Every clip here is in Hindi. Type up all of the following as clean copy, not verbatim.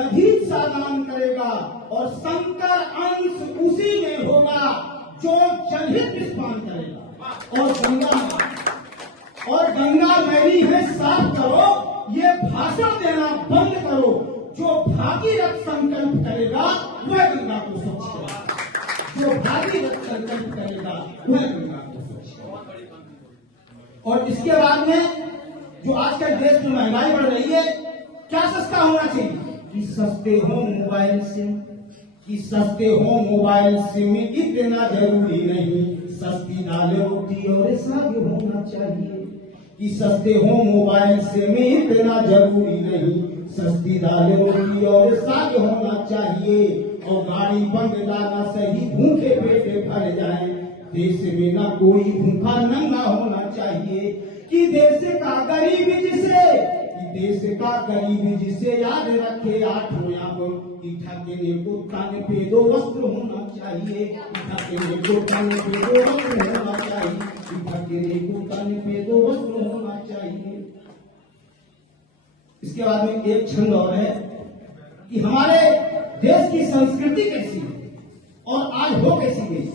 दधीच सा दान करेगा और शंकर अंश उसी में होगा जो जनहित विस्पान करेगा। और गंगा मैली है साफ करो, ये भाषण देना बंद करो। जो भागीरथ संकल्प करेगा वह गंगा को स्वच्छ करेगा। जो भागीरथ संकल्प करेगा वह गंगा को स्वच्छ करेगा। और इसके बाद में जो आजकल देश में महंगाई बढ़ रही है, क्या सस्ता होना चाहिए कि सस्ते हो मोबाइल सिम, कि सस्ते हो मोबाइल सिम इतना जरूरी नहीं, सस्ती दाल रोटी और साग होना चाहिए। कि सस्ते हो मोबाइल सिम इतना जरूरी नहीं, सस्ती दाल रोटी और साग होना चाहिए। और गाड़ी बंद लाना सही, भूखे पेटे भर जाए। देश में न कोई भूखा नंगा होना चाहिए। कि देश का गरीब जिसे याद रखे आठों याम। कि ठगने को तन पे दो वस्त्र होना चाहिए। ठगने को तन पे दो वस्त्र होना चाहिए। ठगने को तन पे दो वस्त्र होना चाहिए। इसके बाद में एक छंद और है कि हमारे देश की संस्कृति कैसी है और आज हो कैसी गई।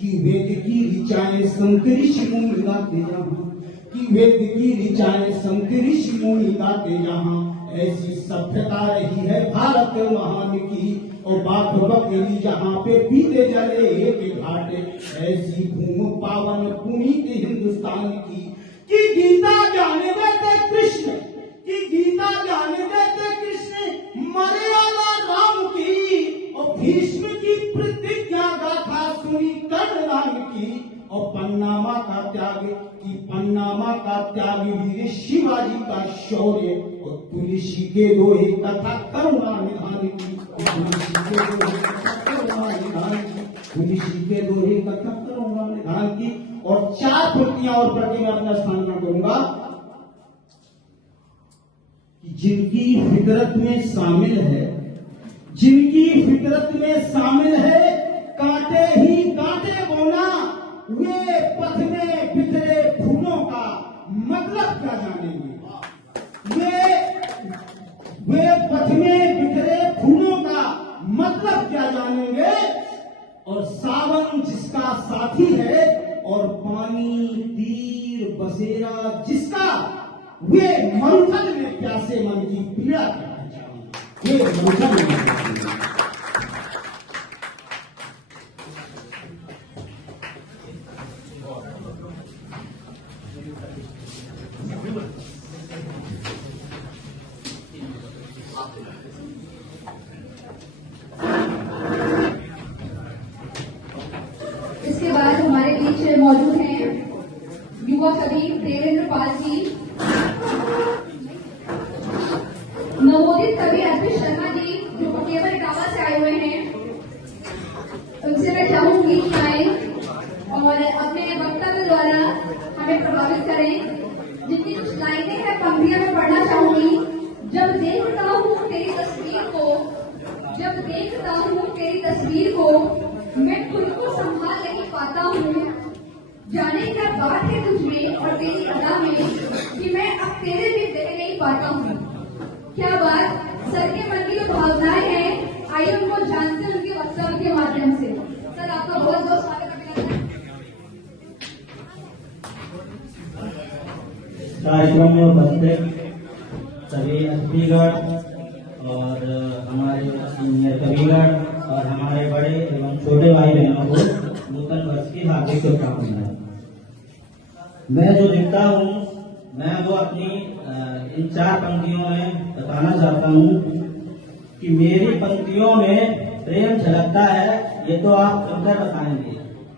कि वेद की ऋचाएं संत ऋषि मुनि गाते जहां, कि वेद की ऋचाएं संत ऋषि मुनि गाते जहां, ऐसी सभ्यता रही है भारत महान की। और बाप बकरी जहां पे पीते जले एक घाट, ऐसी भूमि पावन पुनीत हिंदुस्तान की। कि गीता जाने देते कृष्ण, कि गीता जाने देते कृष्ण, मर्यादा राम की। और भीष्म की प्रतिज्ञा गाथा सुनी कर्णराम की। और पन्नामा का त्याग, कि पन्नामा का त्याग वीर शिवाजी का शौर्य। और तुलसी के दोहे कथा करुणा निधान की। तुलसी के दोहे कथा करुणा निधान की। तुलसी के दोहे कथा करुणा निधान की। और 4 पंक्तियां और पढ़ के मैं अपना स्थान ग्रहण करूंगा। जिनकी फितरत में शामिल है, जिनकी फितरत में शामिल है, कांटे ही कांटे बोना। वे पथ में बिखरे फूलों का मतलब क्या जानेंगे। वे पथ में बिखरे फूलों का मतलब क्या जानेंगे। और सावन जिसका साथी है और पानी तीर बसेरा जिसका, वे मरुथल में प्यासे मन की पीड़ा क्या पहचानेंगे। वे मरुथल में इसके बाद हमारे बीच मौजूद हैं युवा कवि देवेंद्र पाल जी, नवोदित कवि अर्पित शर्मा जी जो केवल इटावा से आए हुए हैं। उनसे मैं चाहूंगी कि आए और अपने वक्तव्य द्वारा हमें प्रभावित करें। जितनी कुछ लाइनें हैं पंक्तियां में पढ़ना चाहूंगी। जब देखता हूँ तेरी तस्वीर को, जब देखता हूँ तेरी तस्वीर को, मैं खुद को संभाल नहीं पाता हूँ। जाने क्या बात है तुझमें और तेरी अदा में कि मैं अब तेरे भी दे नहीं पाता हूँ। क्या बात सर के मन की जो भावनाएं हैं, आइए उनको जानते हैं उनके वक्तव्य के माध्यम से। सर आपका बहुत बहुत स्वागत है कार्यक्रम में उपस्थित सभी अतिथिगण और हमारे सीनियर कविगण और हमारे बड़े एवं छोटे भाई बहनों को नूतन वर्ष की हार्दिक शुभकामनाएं। मैं जो लिखता हूँ, मैं वो अपनी इन 4 पंक्तियों में बताना चाहता हूँ कि मेरी पंक्तियों में प्रेम झलकता है, ये तो आप सुनकर बताएंगे।